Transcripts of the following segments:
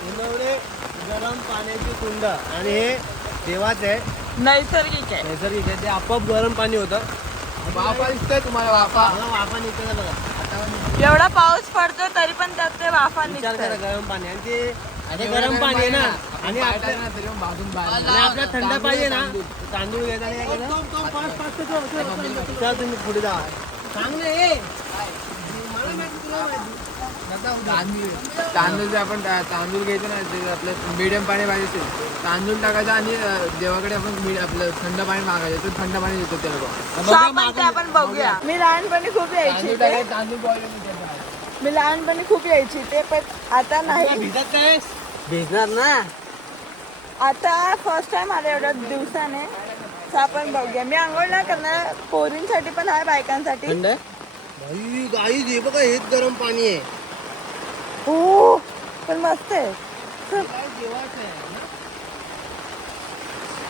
उन्हावळे गरम पाण्याची कुंड आणि हे देवाचं आहे नैसर्गिक आहे नैसर्गिक आहे ते आपोआप गरम पाणी होतं वाफा दिसतोय तुम्हाला वाफा हा, वाफा निघतं बघा एवढा पाऊस पडतो तरी पण त्यात ते वाफा विचार करा निघतात गरम पाणी आणि ते आता गरम पाणी आहे ना आणि आपल्या भाजून बाहेर आणि आपला थंड पाहिजे ना तांदूळ करायचं? चल तुम्ही पुढे जा चांगले तांदूळ. तांदूळ जे आपण तांदूळ घ्यायचो ना ते आपलं मिडियम पाणी पाहिजे तांदूळ टाकायचं आणि देवाकडे आपण आपलं थंड पाणी मागायचं तर थंड पाणी देतो ते लोक आपण बघूया मी लहानपणी खूप यायची तांदूळ मी लहानपणी खूप यायची ते पण आता नाही. भिजणार ना? आता फर्स्ट टाइम आले एवढ्या दिवसाने आपण बघूया. मी आंघोळ नाही करणार पोरींसाठी पण आहे बायकांसाठी. गाई हे बघा हेच गरम पाणी आहे. हो पण मस्त आहे. चल.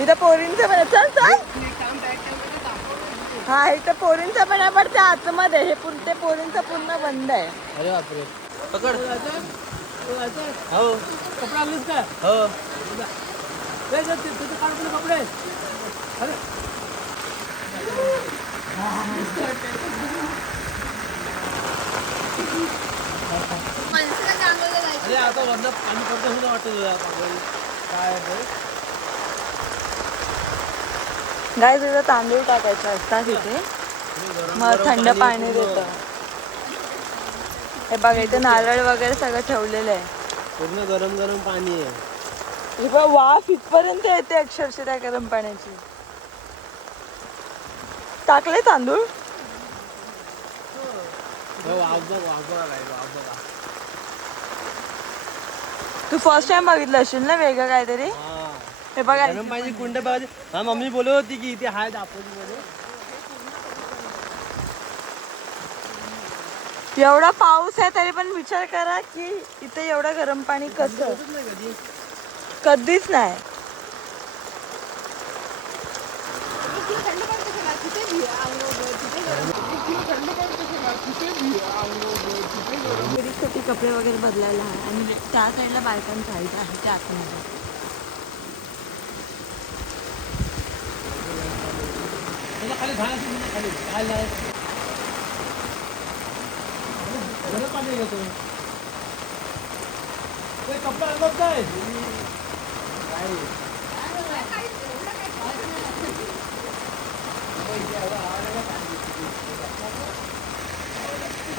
इथं पोरींचं पण आहे. चल चल. हा इथं पोरींचं पण आहे पण ते आतमध्ये हे पूर्ण ते पोरींचं पूर्ण बंद आहे. अरे बापरे. पकड. हो कपडा आणलीस का? हो. कपडे. अरे. आता वरनं पाणी पडतं सुद्धा वाटतं तुला बापरे. काय? गाय तुझं तांदूळ टाकायचे असतात इथे. मग थंड पाणी देतं. हे बघा इथे नारळ वगैरे सगळं ठेवलेलं आहे. पूर्ण गरम गरम पाणी आहे. हे बघ वाफ इथपर्यंत येते अक्षरशः त्या गरम पाण्याची. टाकले तांदूळ हो, वाफ बघ वाफ बघा काय वाफ बघा तू फर्स्ट टाइम बघितलं असेल ना वेगळं काहीतरी? हा. हे बघा. पाणी कुंड हा मम्मी बोलत होती की इथे आहेत मध्ये एवढा पाऊस आहे तरी पण विचार करा की इथे एवढं गरम पाणी कसं? कधीच नाही. छोटी कपडे वगैरे बदलायला आहे आणि त्या साईडला बायकांचं आहे इथे आहे त्या आतमध्ये. खाली झाड खाली. काय लावायचं? गरम पाणी घेतो ते कपडा आणलं काय?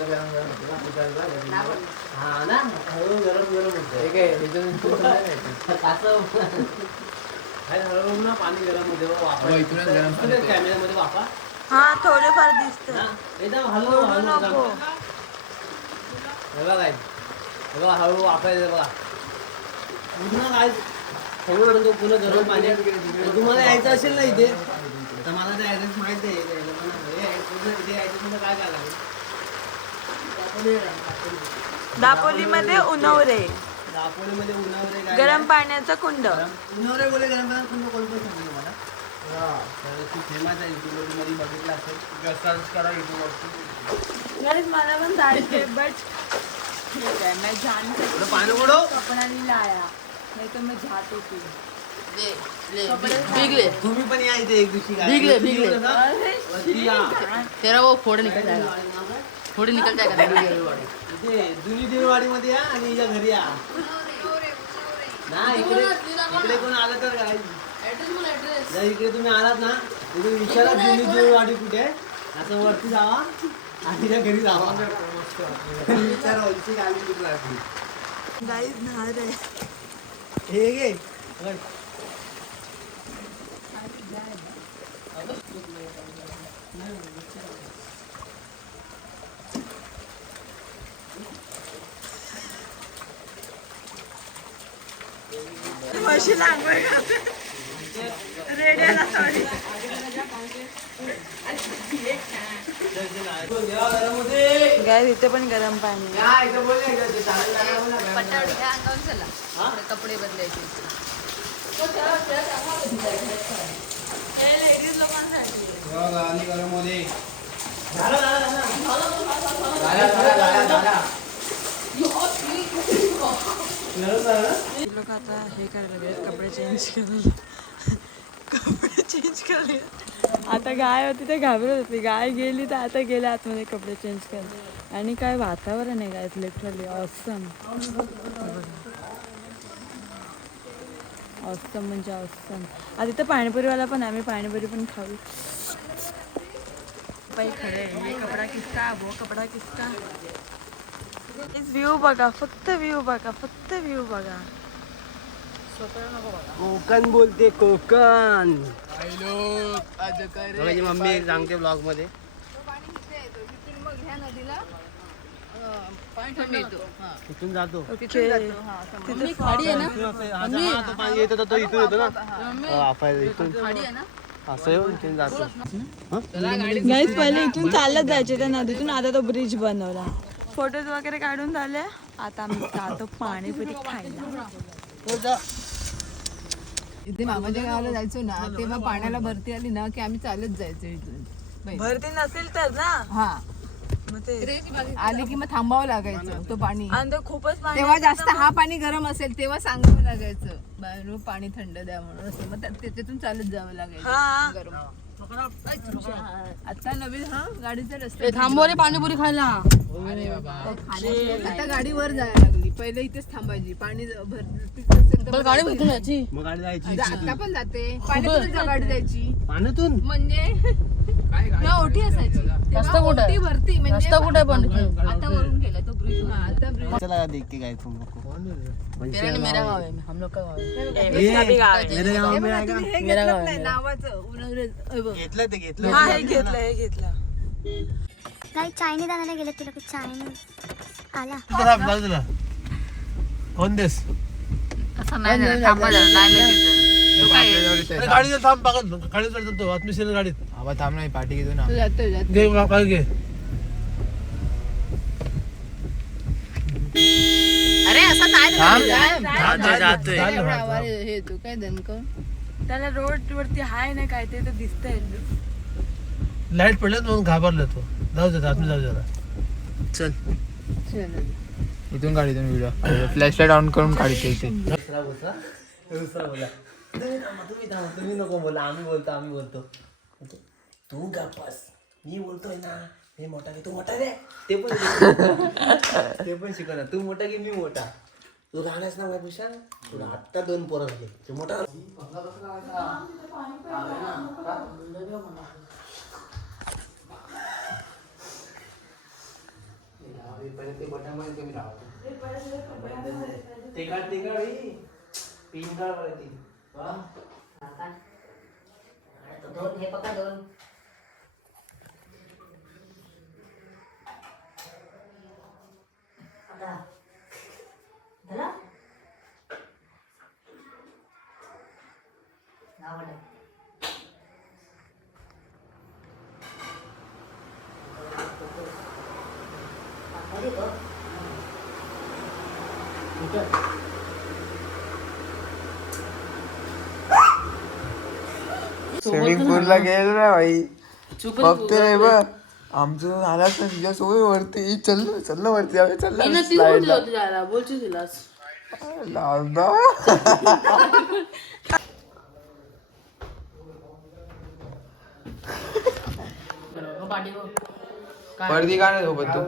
गरम हा ना हळू गरम गरम होतं काय हळूहळू ना पाणी गरम होते व इथूनच गरम कॅमेऱ्यामध्ये हा थोडेफार दिसत ना एकदम हळू हळू हे बघा हे बघा बघा. पूर्ण काय सगळं गरम पाणी तुम्हाला यायचं असेल ना इथे तर मला ते ॲड्रेस माहिती आहे दापोलीमध्ये उनवरे. दापोलीमध्ये उन्हावरे काय गरम पाण्याचं कुंड. उन्हावरे बोले गरम कुंड कोणतं सांगितलं मला तर फेमस आहे बघितलं असेल. सर्च करा युट्यूबवरती. गणेश मला पण जायचंय बट ठीक है मैं जान थोडं पाणी ओढव. कपड़ा नहीं लाया नहीं तो मैं जाती थी भीग ले तुम्ही पण या इथे एक दिवशी वरती या. तेरा वो फोड़ निकल जाएगा फोड़ निकल जाएगा जुनी देववाडीमध्ये या आणि हिच्या घरी या. ना इकडे इकडे कोण आलं तर काय? जर इकडे तुम्ही आलात ना इकडे विचारा जुनी देववाडी कुठे आहे. असं वरती जावा आणि तिच्या घरी जावा. विचारा गावी गाईज नहार आहे. हे घे. गाय इथे पण गरम पाणी आहे. पटावडी घ्या अंगावर चला. थोडे कपडे बदलायचे. लोक आता हे करायला कपडे चेंज करायला. कपडे चेंज करायला. आता गाय होती ते घाबरत होती. गाय गेली तर आता गेले आतमध्ये कपडे चेंज करायला आणि काय वातावरण आहे काय लिटरली ऑसम ऑसम म्हणजे ऑसम आता इथं पाणीपुरीवाला पण आम्ही पाणीपुरी पण खाऊ. खरे कपडा किसका वो कपडा किसका? व्ह्यू बघा फक्त व्ह्यू बघा फक्त व्ह्यू बघा. कोकण बोलते कोकण? माझी मम्मी सांगते ब्लॉगमध्ये. हा. इथून जातो. ओके मम्मी खाडी आहे ना? हा, तो पाणी येतो तो इथून येतो ना? हा, आपण इथून. खाडी आहे ना? असं येऊन इथून जातो. गाईज पहिले इथून चालत जायचे त्या नदीतून. आता तो ब्रिज बनवला. फोटोज वगैरे काढून झाले? आता आम्ही जातो पाणीपुरी खायला. इथे मामाच्या गावाला जायचो ना तेव्हा पाण्याला भरती आली ना की आम्ही चालत जायचो इथून. भरती नसेल तर ना? हा. मग ते आली की मग थांबावं लागायचं तो पाणी. आणि तो खूपच पाणी तेव्हा जास्त हा पाणी गरम असेल तेव्हा सांगावं लागायचं बाहेरून पाणी थंड द्या म्हणून. असं मग त्या- त्याच्यातून चालत जावं लागायचं हा. गरम. आता नवीन हा गाडीचा रस्ता थांबव रे पाणीपुरी खायला. आता गाडी वर जायला लागली. पहिले इथेच थांबायची. पाणी भरतीच असेल तर गाडी भेटून जायची. मग गाडी जायची. आता आता पण जाते. पाण्यातून जा गाडी जायची. पाण्यातून? म्हणजे? ना ओटी असायची. तेव्हा रस्ता कुठं? आहे? ओटी भरती. म्हणजे रस्ता कुठे पण आता वरून गेला तो ब्रिज आता ब्रिज चला देख के गाय तुम लोग को तेरा नहीं मेरा गाँव है हम लोग का गाँव है मेरे गाव में आएगा? हे मेरा गाव घेतलं आहे, नाही नावाचं. उन्हावरे अय बघ. घेतलं ते घेतलं. हा हे घेतलं हे घेतलं. काही चायनीज आणायला गेले ते लोक चायनीज. आला. कोण देस असं नाही झालं, थांबा नाही लगेच आहे. गाडी थांब पाकत गाडीत चढतो आत्मशील गाडीत थांब नाही पाठी घेतो ना तो. घे अरे असं नाही थांब. जातोय जातोय एवढा आवाज हे तू काय दणकं त्याला रोड वरती हाय ना काय ते तर दिसतंय लाइट पडल्यात म्हणून घाबरला तो जाऊ दे आतमध्ये जाऊ जरा चल इथून काढितो व्हिडिओ फ्लॅश लाइट ऑन करून काढतो इथे दुसरा दुसरा दुसरा बोला. तुम्ही तुम्ही नको बोला. आम्ही बोलतो आम्ही बोलतो. तू गप्पस. मी बोलतोय ना मी मोठा की तू मोठा रे. ते पण शिकव. ते पण शिकवणार. तू मोठा की मी मोठा? तू लहानच ना भूषा तुला आत्ता दोन पोरं झाले. तू मोठा? ते काढ ते काढ ही. पिन काढ बरं ती स्विमिंग पूलला गेलो ना भाई. फक्त रे बघ आमचं आला तर तुझ्या सोबत वरती. चल चल ना वरती. आम्ही चल ला. जायला? बोलची तिलाच. लावदा. हो वरती का नाही सोबत तू?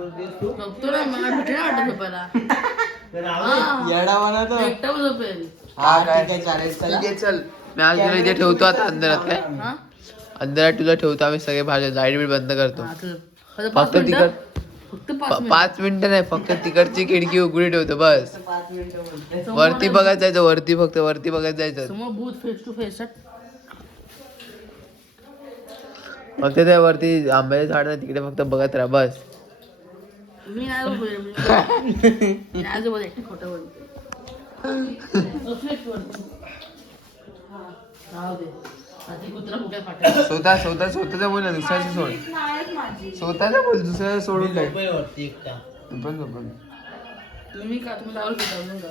झोपतो ना मला भेटे ना वाटत झोपायला. येडा म्हणा तो. एकटा झोपेल. हा काय ठीक आहे चल. मी आज तुला इथे ठेवतो आता अंधारात काय अंधारात तुला ठेवतो आम्ही सगळे भाज्या. लाइट बीट बंद करतो. फक्त तिकड पाच मिनिटं. नाही फक्त तिकडची खिडकी उघडी ठेवतो बस. वरती बघत जायचं वरती फक्त वरती बघत जायचं फेस टू फेस फक्त त्या वरती आंब्याच्या झाड तिकडे फक्त बघत राहा बस. मी नाही नाही खोटं बोलते फ्रेश वरती हा राहू दे आधी कुत्रा कुठे फाटेल स्वतः स्वतः स्वतःचा बोल ना दुसऱ्याचं सोड. स्वतःचा बोल दुसऱ्याचं सोडून काय? पण तुम्ही का तुम्ही राहुल घेता का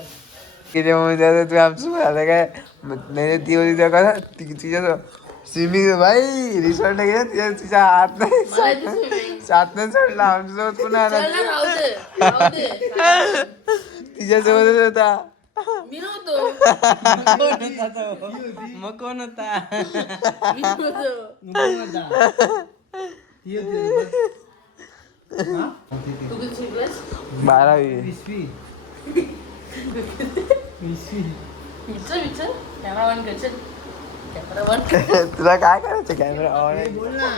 किती आता तू आमचं आता काय? मग नाही ती होती तेव्हा का ती तिच्या स्विमिंग बाई रिसॉर्ट गेला तिच्या हात नाही नाही सोडला आमच्यासोबत पुन्हा? तिच्यासोबतच होता. मी मग कोण होता मी नव्हतो कोण होता ती होती ना. तू किती शिकलास बारावी विचार विचार कॅमेरा वन करशील कॅमेरा वन तुला काय करायचं कॅमेरा ऑन आहे बोल ना।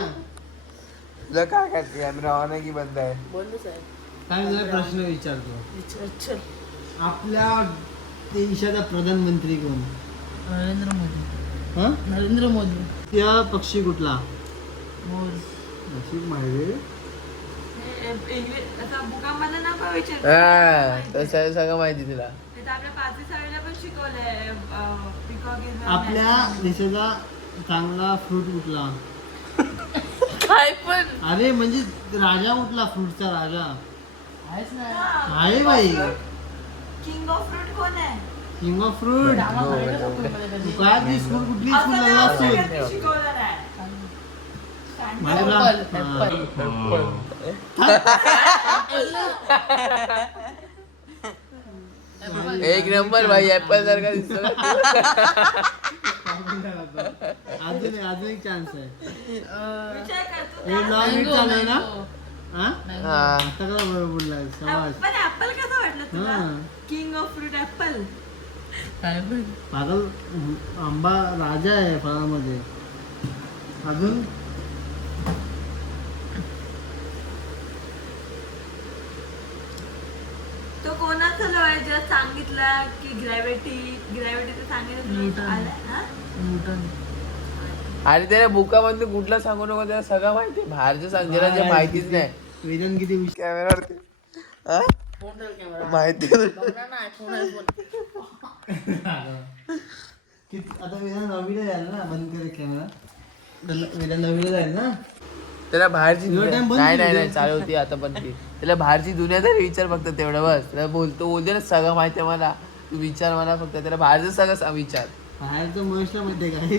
तुला काय करायचं कॅमेरा ऑन आहे की बंद आहे बोललो साहेब। काय तुला प्रश्न विचारतो विचार चल आपल्या देशाचा प्रधानमंत्री कोण? नरेंद्र मोदी. हा? नरेंद्र मोदी. त्या पक्षी कुठला? मोर माहिती आता विचार. हा सगळं तुला. तर आपल्या पाचवी सहावीला पण शिकवलंय पिकॉक इज आपल्या देशाचा चांगला फ्रूट कुठला? काय पण. अरे म्हणजे राजा कुठला? फ्रूटचा राजा. आहेच ना. आहे बाई. किंग ऑफ फ्रूट कोण आहे किंग ऑफ फ्रूट आम्हाला सांगितलं का स्कूलमध्ये कधी? काय ती स्कूल कुठली स्कूल असं लागला नाही, असतो सगळ्यांनी शिकवलं नाही माझ्या Apple, हा. एक नंबर भाई ऍपल सारखा दिसतो ना. अजून अजून एक चान्स आहे विचार करतो हे नाव नीट चालू आहे ना हा? हा। आता का बरोबर बोललाय समाज पण ऍपल कसं वाटलं तुला? हा. किंग ऑफ फ्रूट ऍपल काय पण. पागल आंबा राजा आहे फळामध्ये. अजून? तो कोणाचं लव आहे? जेव्हा सांगितला की ग्रॅव्हिटी ग्रॅव्हिटीचं सांगितलं आलं हा? न्यूटन आणि त्याला बुकामध्ये कुठला सांगू नको त्याला सगळं माहिती आहे. बाहेरचं सांग जे माहितीच नाही. वेदन किती हुशार. कॅमेरावरती हा? फोन ठेव कॅमेरा माहिती बघणार ना आयफोन आयफोन किती- आता वेदन नवीला जाईल ना बंद करे कॅमेरा वेदन नवीला जाईल ना? त्याला बाहेरची बंद नाही नाही नाही? चालू होती आता पण ती. त्याला बाहेरची दुनिया तरी विचार फक्त तेवढं बस. त्याला बोलतो बोलते ना सगळं माहिती आहे मला. तू विचार मला फक्त. त्याला बाहेरचं सगळं सांग विचार. बाहेरचं महेशला माहिती आहे काय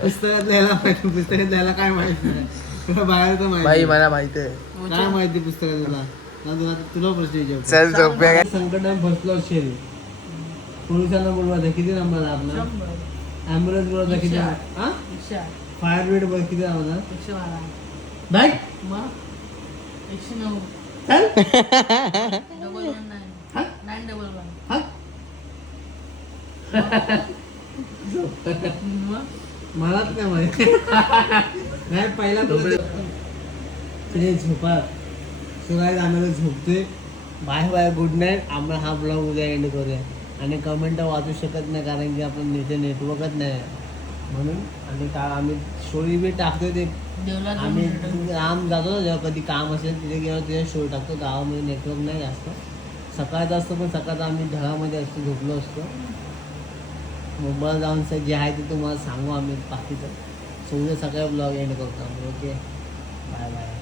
पुस्तकात लिहायला माहिती पुस्तकात लिहायला काय माहिती नाही. तुला बाहेरचं भाई माहिती मला माहिती आहे. काय माहिती पुस्तकात तुला? ना तुला तुला प्रश्न विचारतो. चल झोपूया काय संकटात फसलो असेल पोलिसांना बोलवायचा किती नंबर आपला? किती हा? एकशे फायर ब्रिगेड बघ किती नावाचा एकशे बारा बॅग मग? एकशे नऊ. चल. Double one nine nine double one हा? मग? मलाच नाही माहिती? नाही पहिला तिने झोपात सगळ्यात आम्हाला झोपते बाय बाय गुड नाईट आम्हाला हा ब्लॉग उद्या एंड करूया. आणि कमेंट वाचू शकत नाही कारण की आपण इथे नेटवर्कच नाही. म्हणून आणि का आम्ही स्टोरी बी टाकतोय ते. आम्ही लांब जातो ना जेव्हा कधी काम असेल तिथे गेलो तिथे स्टोरी टाकतो. गावामध्ये नेटवर्क नाही जास्त. सकाळचा असतो पण सकाळचा आम्ही ढगामध्ये असतो झोपलो असतो. मुंबईला जाऊन सर जे आहे ते तुम्हाला सांगू आम्ही बाकीचं. सो सगळे ब्लॉग एंड करतो आम्ही. Okay bye bye